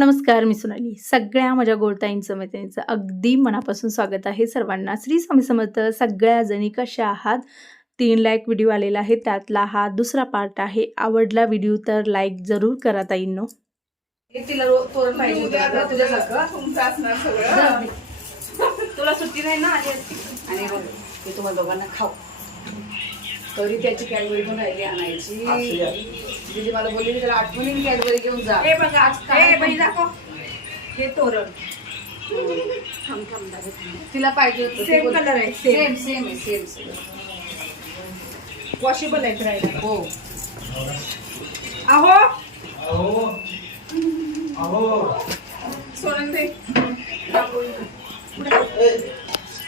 नमस्कार मी सोनाली. सगळ्या माझ्या गोडताईंचं मैत्रिणीचं अगदी मनापासून स्वागत आहे सर्वांना. श्री स्वामी समर्थ सगळ्या जणी कशा आहात? तीन लाईक व्हिडिओ आलेला आहे त्यातला हा दुसरा पार्ट आहे. आवडला व्हिडिओ तर लाईक जरूर करा ताईंनो. हे तिला रो- तोरण पाहिजे होतं उद्या अगं, तुझ्यासारखं? तुमचं असणार सगळं. तुला सुट्टी नाही ना. आणि ते तुम्हाला दोघांना खाऊ. तरी त्याची कॅडबरी पण राहिली आणायची दिदी मला बोलली त्याला आठवणीने कॅडबरी घेऊन जा. हे बघा आज हे काय बाई दाखव. हे तोरण. तिला पाहिजे होतं Same color आहे. सेम सेम आहे सेम सेम वॉशेबल आहे राहिला हो. अहो. सोनल दे.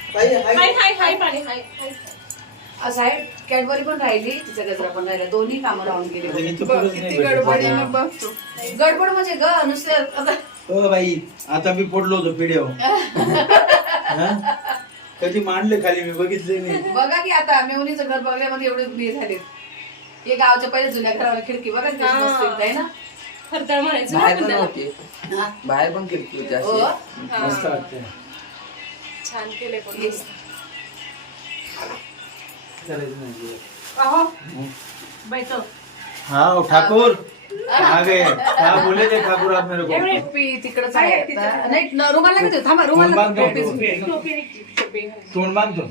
हाय. हाय हाय पाणी हाय हाय. असं आहे कॅडबरी पण राहिली तिचा गजरा पण राहिला. दोन्ही कामं राहून गेले बघ, किती गडबडीनं बघतो. गडबड म्हणजे ग नुसते हो बाई आता मी पडलो होतो पिढ्यावर. कधी मांडले खाली मी बघितले नाही. बघा की आता मेवणीचं घर बघल्यामध्ये एवढे हे झाले हे गावच्या पहिले जुन्या घराला खिडकी बघा ना कशी मस्त आहे, आहे ना? फरतळ म्हणायचं. बाहेर पण होती. हा. बाहेर पण खिडकी होती हो. अशी मस्त वाटतंय. छान केलंय पण. करायचं नाही. अहो बैठो हाँ ठाकुर. आ गए बोले थे ठाकुर आप मेरे को. टोपी तिकडच आहे आता. नाही न- रुमाल नाही देऊ थांबा रुमाल तोंड बांध. दो. टोपी? टोपी. तोंड बांधतो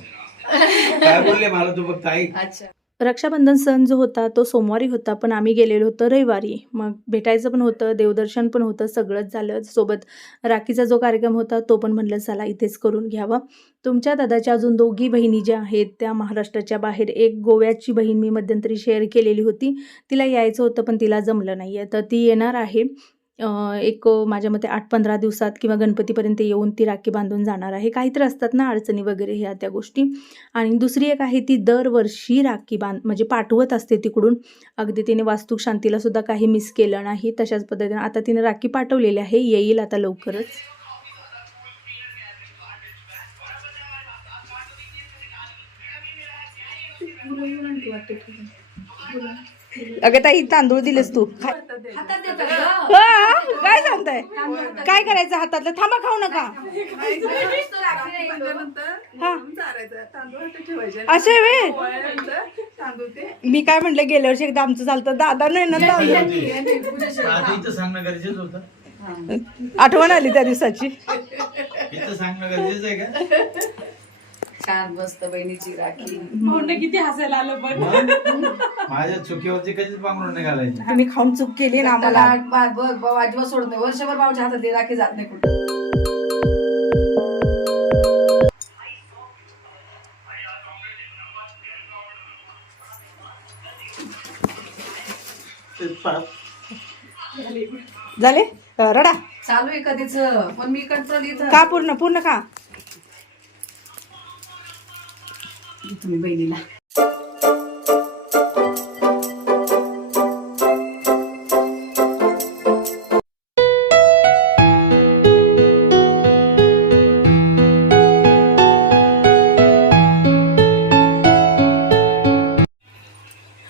काय बोलले मला तू फक्त आई अच्छा. रक्षाबंधन सण जो होता तो सोमवारी होता पण आम्ही गेलेलो होतो रविवारी. मग भेटायचं पण होतं देवदर्शन पण होतं सगळंच झालं. सोबत राखीचा जो कार्यक्रम होता तो पण म्हणलं चला इथेच करून घ्यावा. तुमच्या दादाच्या अजून दोघी बहिणी ज्या आहेत त्या महाराष्ट्राच्या बाहेर एक गोव्याची बहीण मी मध्यंतरी शेअर केलेली होती. तिला यायचं होतं पण तिला जमलं नाही आहे तर ती येणार आहे. एक माझ्या मते आठ पंधरा दिवसात किंवा गणपतीपर्यंत येऊन ती राखी बांधून जाणार आहे. काहीतरी असतात ना अडचणी वगैरे ह्या त्या गोष्टी. आणि दुसरी एक आहे ती दरवर्षी राखी बांध म्हणजे पाठवत असते तिकडून. अगदी तिने वास्तुक शांतीला सुद्धा काही मिस केलं नाही तशाच पद्धतीने. आता तिने राखी पाठवलेली आहे. येईल आता लवकरच. अगं ताई तांदूळ दिलेस तू. काय सांगताय? काय करायचं हातातलं? थांबा खाऊ नका. हा. तांदूळ हातात ठेवायचे असे वे पोळ्यानंतर तांदूळ ते मी काय म्हटलं गेल्या वर्षी एकदा आमचं चालतं दादा नाही ना तांदूळ. आता इथं सांगणं गरजेचं होतं. आठवण आली त्या दिवसाची. सांगणं गरजेचं आहे का? छान मस्त बहिणीची राखी. भाऊंना किती हसायला आलं पण. माझ्या चुकीवरची कधीच पांघरून नाही. घालायची तुम्ही खाऊन चूक केली ना आम्हाला. आठ- बा- बघ भाऊ अजिबात सोडत नाही. वर्षभर भाऊच्या हातात ते राखी जात नाही कुठे. झाले? अं, रडा. चालू आहे कधीच. पण मी कंट्रोल इथं. का पूर्ण पूर्ण का तुम्ही बहिणीला.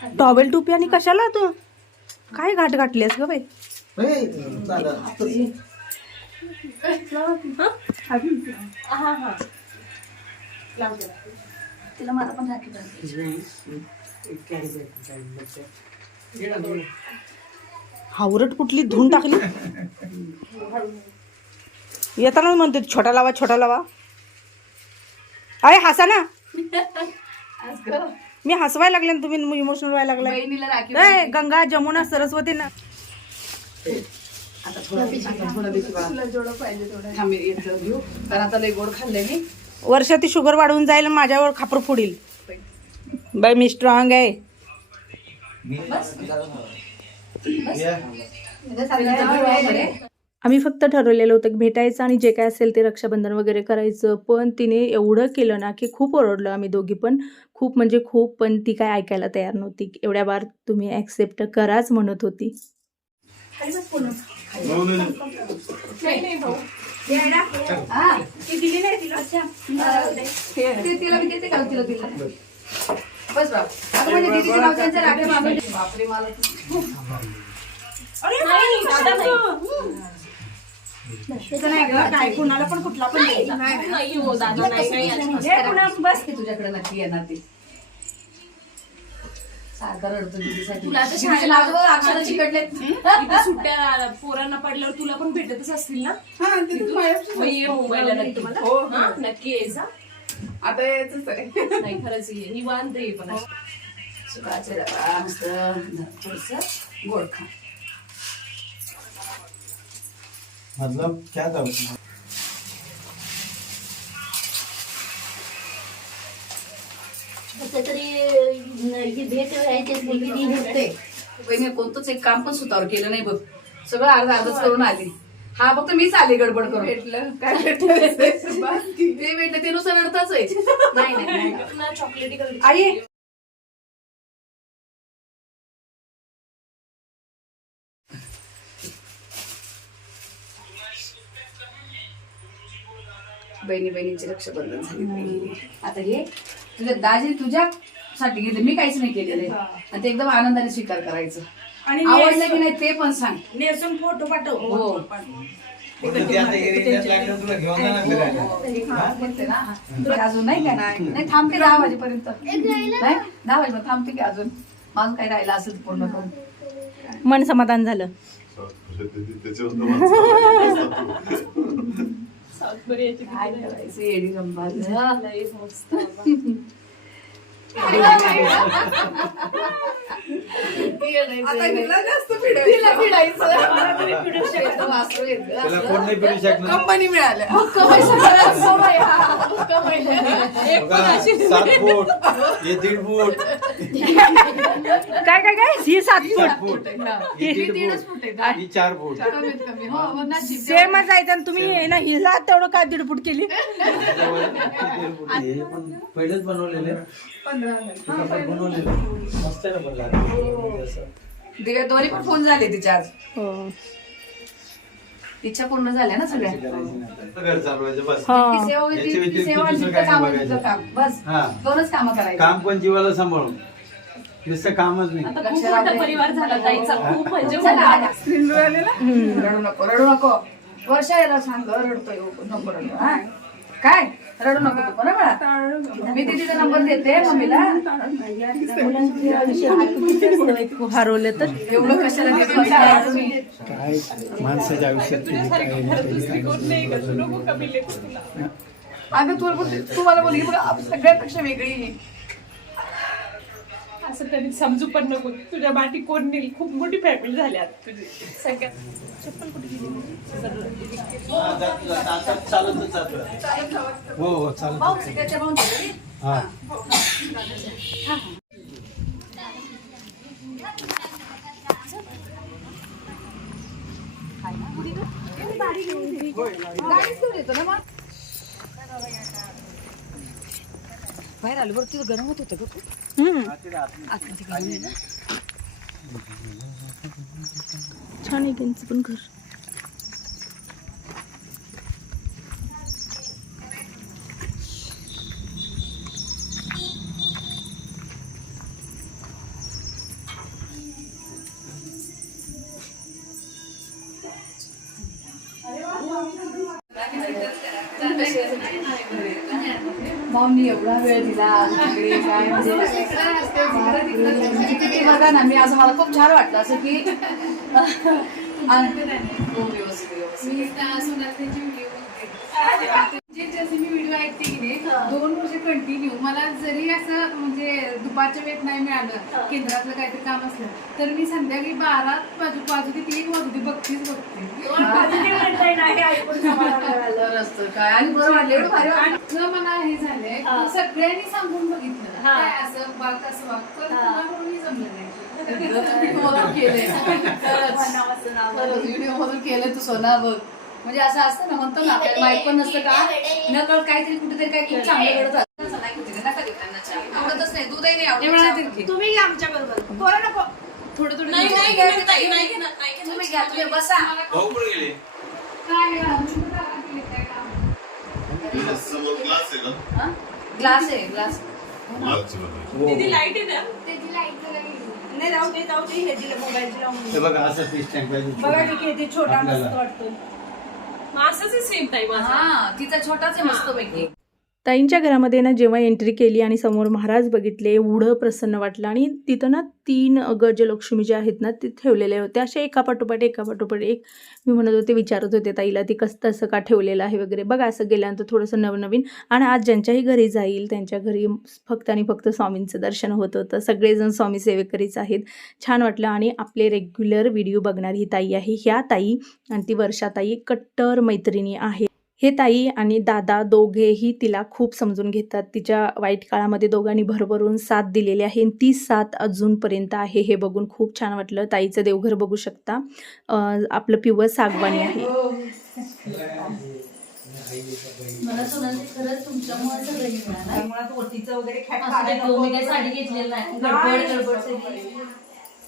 टॉवेल टोपी आणि कशाला तू? काय घाट घातलीस ग बाई. हा हा. तिला मला पण राखी बांधायची. हावरट कुठली? धुवून टाकली? येताना म्हणते छोटा लावा छोटा लावा. अरे हसा ना. मी हसवायला लागले ना तुम्ही इमोशनल व्हायला ए, गंगा जमुना सरस्वती ना. आता थोडं आता थोडं मी येतं घेऊ. कारण आता लय गोड खाल्लंय मी. वर्षा ती शुगर वाढवून जाईल माझ्यावर खापर फोडील. बाई मी स्ट्रॉंग आहे. आम्ही फक्त ठरवलेलं होतं की भेटायचं आणि जे काय असेल ते रक्षाबंधन वगैरे करायचं पण तिने एवढं केलं ना की खूप ओरडलो आम्ही दोघी पण. खूप म्हणजे खूप पण ती काय ऐकायला तयार नव्हती. एवढ्या बार तुम्ही ॲक्सेप्ट कराच म्हणत होती. भाऊ. नाही- हा ती दिली नाही तिला ते तिला मी देते का तिला तिला? बस बाप आता म्हणजे दीदीच्या नाव त्यांचं राखी बांधून बापरे मला अरे नाही दादा नाही. तसं नाही ग काय कुणाला पण कुठला पण. नाही हो दादा बस की तुझ्याकडे नक्की येणार ते? सारखा रडतो दीदीसाठी. तुला आता दीदीचे शाळेला- नाव बघ, अक्षरं चिकटलेत. इथे सुट्ट्या पोरांना पडल्यावर तुला पण भेटतच असतील ना? ये मुंबईला नक्की. हा, नक्की ये जा. आता यायचंच आहे. नाही खरंच ये. निवांत ये पण असं. सुखाचे रवा, मस्त थोडंसं गोड खा मतलब क्या था कोणतंच एक काम पण सुतावर केलं नाही बघ. सगळं अर्ध अर्धच करून आली. हा फक्त मीच आली गडबड करून. भेटलं. काय भेटलं? ते भेटलं ते नुसतं रडताच आहे. नाही नाही, नाही. ना चॉकलेटी कलर आई बहिणी बहिणीचे रक्षाबंधन झाले. आता हे तुझ्या दाजी तुझ्यासाठी घेतले. मी काहीच नाही केलेलं. आहे आणि ते एकदम आनंदाने स्वीकार करायचं. आणि आवडलं की नाही ते पण सांग. नेसून फोटो पाठव. हो. ते आता एरियात लागलं तुला घेऊन जा ना फिरायला. म्हणते ना. तुला अजून नाही काय नाही. थांबते दहा वाजेपर्यंत. नाही? दहा वाजेपर्यंत थांबते की अजून? माझं काही राहिलं असेल तर पूर्ण करून. मन समाधान झालं. त्याच्यावर काय करायचं. येडी रंबाज लई मस्त बाबा. तिला पिडायचं. एकदम वासरू येतं. त्याला कोण नाही पिढू शकणार कंपनी मिळाल्या सवय, हा. कमाई. बघा, सात फूट हे दीड फूट काय काय काय? ही सात सात फूट. ही. ही दीड दीडच फूट आहे का? ही चार फूट. कमीत कमी. हो हो, नशीब. सेमच आहे आणि तुम्ही ना हिला तेवढं काय दीड फूट केली? त्याच्यावर ती दीड फूट. हे पण पहिलेच बनवलेले. तुला पण बनवलेले. मस्त आहे ना पण लागलं. असं. दिव्या दोन्ही पण फोन झाले तिच्या आज. इच्छा पूर्ण झाल्या ना सगळ्या? करायची नाही आता. घर चालवायचं बस. हा. ती सेवा ती सेवा तिचं काम बस. हा. दोनच कामं करायची. काम पण जीवाला सांभाळून. नुसतं कामच नाही आता खूप मोठा परिवार झाला ताईचा खूप म्हणजे चला, मोठा. आला. रडू नको रडू नको वर्षा याला सांग ग, रडतोय हो, नको रडू हा काय रडू नको तू बाळा मी दीदीचा नंबर देते मम्मीला हरवले तर एवढं कशाला देत बसला तुम्ही? काय माणसाच्या आयुष्यात काय नाही नाही लेकरू तुला. अगं तू बोलते तू मला बोलली बघ आप- सगळ्यांपेक्षा वेगळी आहे. असं तरी समजू पण नको. तुझ्या बाटी कोण नेली? खूप मोठी फॅमिली झाली आता तुझी. सगळ्यात हा. आता चालतच जातो हो. हो. हा. गाडीच घेऊन येतो ना मग? बाहेर आलो बरं तिथं गरम होत होतं ग खूप. आतमध्ये गेली ना. छान आहे त्यांचं पण घर किती ते बघा ना मी आज मला खूप छान वाटलं असं की हो, व्यवस्थित, व्यवस्थित. जे जसे मी व्हिडिओ ऐकते की नाही दोन वर्ष कंटिन्यू मला जरी असं म्हणजे दुपारच्या वेळेत नाही मिळालं केंद्रातलं काहीतरी काम असलं तर मी संध्याकाळी बारा वाजू वाजू ते एक वाजू ते बघतेच बघते. काय आणि मला हे. झालंय सगळ्यांनी सांगून बघितलं. काय असं वाग असं वाग पण कुणाकडूनही जमलं नाही. व्हिडिओ मधून केलंय. खरंच. व्हिडिओ मधून केलंय तू सोना बघ. म्हणजे असं असतं ना म्हणतो ना आपल्याला माहीत पण नसतं का? नकळ काहीतरी कुठेतरी काही खूप चांगलं घडत. असतं. असं नाही कुठे नका देऊ त्यांना चहा. आवडतच नाही दूधही नाही आवडत. तुम्ही आमच्या बरोबर. पोरा नको थोडं थोडं. नाही नाही घेणार ताई, नाही घेणार नाही घेणार. तुम्ही घ्या तुम्ही बसा. भाऊ कुठे गेले? काय काय ग्लास आहे ना? ग्लास आहे ग्लास. ग्लासची बनवायची. दीदी लाइट आहे ना? नाही जाऊ दे जाऊ दे हे दिलं मोबाईल हे बघा असं पीस टँक पाहिजे. बघा की किती छोटा. मस्त वाटतो आहे सेम टाईम हा तिचा छोटाच आहे मस्त पैकी. ताईंच्या घरामध्ये ना जेव्हा एंट्री केली आणि समोर महाराज बघितले एवढं प्रसन्न वाटलं आणि तिथं ना तीन गजलक्ष्मी ज्या आहेत ना ते ठेवलेले होते. असे एका पाठोपाठ एका पाठोपाठ एक मी म्हणत होते विचारत होते ताईला ती कसं तसं का ठेवलेलं आहे वगैरे? बघा असं गेल्यानंतर थोडंसं नवनवीन आणि आज ज्यांच्याही घरी जाईल त्यांच्या घरी फक्त आणि फक्त स्वामींचं दर्शन होत होतं. सगळेजण स्वामी सेवेकरीच आहेत. छान वाटलं आणि आपले रेग्युलर व्हिडिओ बघणारी ही ताई आहे. ह्या ताई आणि ती वर्षाताई कट्टर मैत्रिणी आहे हे ताई आणि दादा दोघेही तिला खूप समजून घेतात. तिच्या वाईट काळामध्ये दोघांनी भरभरून साथ दिलेली आहे आणि ती साथ अजूनपर्यंत आहे हे बघून खूप छान वाटलं. ताईचं देवघर बघू शकता. आपलं प्युअर सागवानी आहे.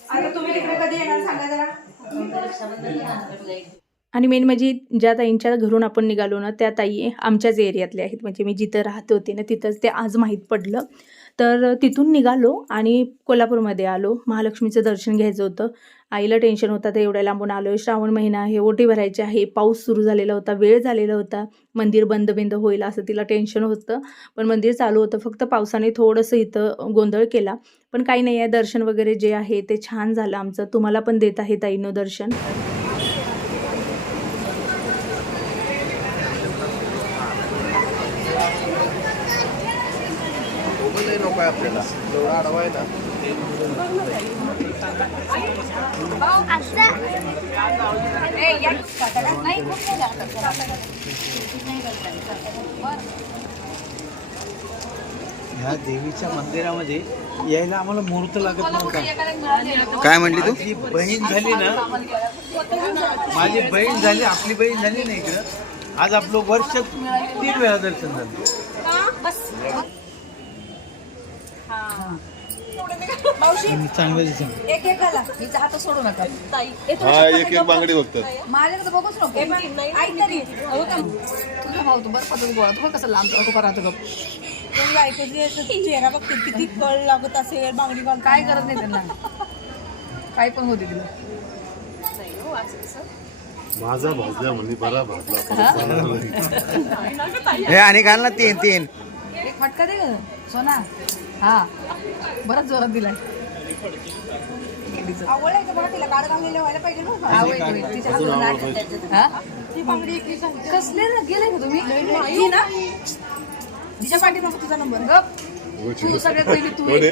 हे तुम्ही कधी येणार सांगा जरा. आणि मेन म्हणजे ज्या ताईंच्या घरून आपण निघालो ना त्या ताई आमच्याच एरियातल्या आहेत. म्हणजे मी जिथं राहते होते ना तिथंच ते आज माहीत पडलं. तर तिथून निघालो आणि कोल्हापूरमध्ये आलो. महालक्ष्मीचं दर्शन घ्यायचं होतं. आईला टेन्शन होतं तर एवढ्या लांबून आलो आहे श्रावण महिना आहे ओटी भरायची आहे पाऊस सुरू झालेला होता वेळ झालेला होता. मंदिर बंद बिंद होईल असं तिला टेन्शन होतं. पण मंदिर चालू होतं फक्त पावसाने थोडंसं इथं गोंधळ केला. पण काही नाही आहे दर्शन वगैरे जे आहे ते छान झालं आमचं. तुम्हाला पण देत आहे ताईनो दर्शन. आहे आपल्याला? एवढं अडवाय ना. ह्या देवीच्या मंदिरामध्ये यायला आम्हाला मुहूर्त लागत नव्हता. काय म्हणली तू? माझी बहीण झाली ना. माझी बहीण झाली आपली बहीण झाली ना इकडं. आज आपलं वर्ष तीन वेळा दर्शन झालं? चांगलं दिसेल एक एक घाला. हिचा हात सोडू नका. हा एक एक बांगडी बघतात माझ्याकडे बघूच नको. ऐक तरी. हो का? तुझा भाऊ तू बरं पद्धत गोळा. तू कसं लांब राहतो गप चेहरा बघते किती कळ लागत असेल बांगडी घाल काय करत नाही त्यांना. काय पण होते तिला. माझा भाजल्या म्हणजे बरा भाजला हे आणि घाल ना तीन तीन. एक फटका दे ग सोना. हा. बराच जोरात दिलाय. आवड आहे का बघा तिला? काढ घाललेलं व्हायला पाहिजे ना? आवय तुम्ही. तिच्या हातात नाक- हा? ती बांगडी एकली सांगते कसले ना गेले का तुम्ही? ही ना? तिच्या पाठीमाग तुझा नंबर. गप. तू सगळ्यात पहिली तू ये ते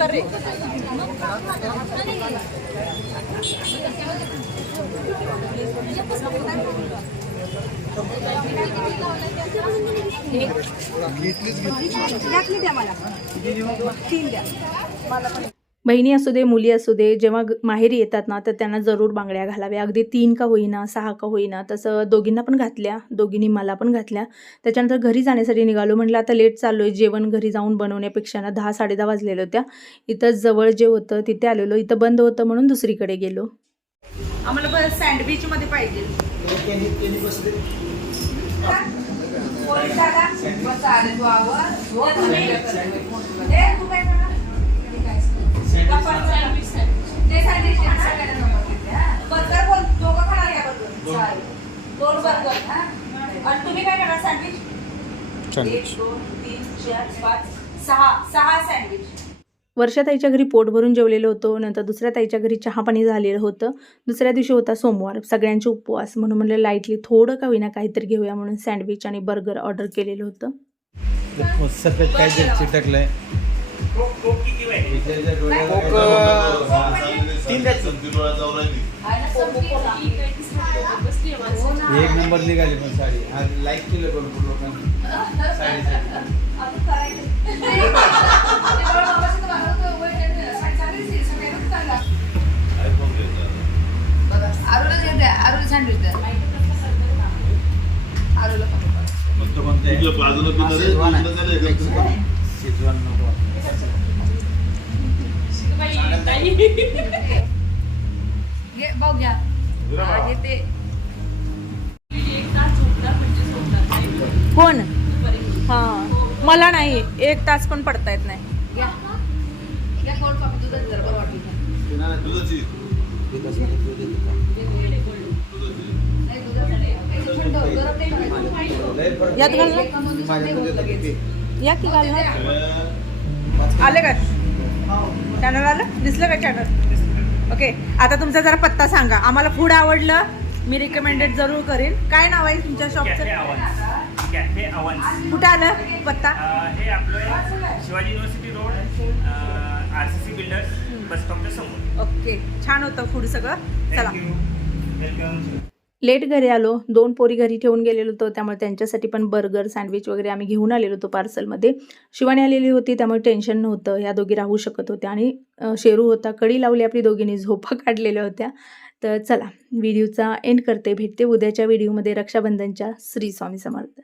बघा स्पीकर आहे घातली द्या मला. तीन द्या. बहिणी असू दे मुली असू दे जेव्हा माहेरी येतात ना तर त्यांना जरूर बांगड्या घालाव्या. अगदी तीन का होईना सहा का होईना तसं दोघींना पण घातल्या दोघींनी मला पण घातल्या. त्याच्यानंतर घरी जाण्यासाठी निघालो म्हटलं आता लेट चाललो आहे जेवण घरी जाऊन बनवण्यापेक्षा ना दहा साडेदहा वाजलेल्या होत्या. इथं जवळ जे होतं तिथे आलेलो. इथं बंद होतं म्हणून दुसरीकडे गेलो. आम्हाला बरं सँडविच मध्ये पाहिजे. बर्गर बोल दोघं खाणार या बर्गर चालेल. दोन बर्गर हा आणि तुम्ही काय करणार सँडविच एक दोन तीन चार पाच सहा सहा सँडविच वर्षा ताईच्या घरी पोट भरून जेवलेलो होतो नंतर दुसऱ्या ताईच्या घरी चहा पाणी झालेलं होतं. दुसऱ्या दिवशी होता सोमवार सगळ्यांचे उपवास. म्हणून म्हणलं लाईटली थोडं का होईना काहीतरी घेऊया म्हणून सँडविच आणि बर्गर ऑर्डर केलेलं होतं. राहिली एक नंबर निघाली पण साडी. आज लाईक केलं भरपूर लोकांनी. साडी. आरूला पण नाही. घे, घ्या. हा, घेते. एकदा झोप कोण? हां. मला नाही. एक तास पण पडता येत नाही. घ्या घ्या कोल्ड कॉफी दुधाची जरा बरं वाटली दुधाची. नाही दुधासाठी एक थंड गरम नाही करायचं. यात घाल ना. एका मधून थंड होतं लगेच. या की घालणार आले का? चॅनल आलं दिसलं का चॅनल ओके आता तुमचा जरा पत्ता सांगा. आम्हाला फूड आवडलं मी रिकमेंडेड जरूर करेन. काय नाव आहे तुमच्या शॉपचं कुठं आलं? पत्ता? हे आपलं Shivaji university road R C C builders bus स्टॉपच्या समोर. ओके छान होतं फूड सगळं. चला. लेट घरी आलो दोन पोरी घरी ठेवून गेलेलो होतो त्यामुळे त्यांच्यासाठी पण बर्गर सँडविच वगैरे आम्ही घेऊन आलेलो होतो पार्सलमध्ये. शिवानी आलेली होती त्यामुळे टेन्शन नव्हतं ह्या दोघी राहू शकत होत्या. आणि शेरू होता कडी लावली आपली दोघींनी झोपा काढलेल्या होत्या. तर चला व्हिडिओचा एंड करते. भेटते उद्याच्या व्हिडिओमध्ये. रक्षाबंधनच्या श्री स्वामी समर्थ.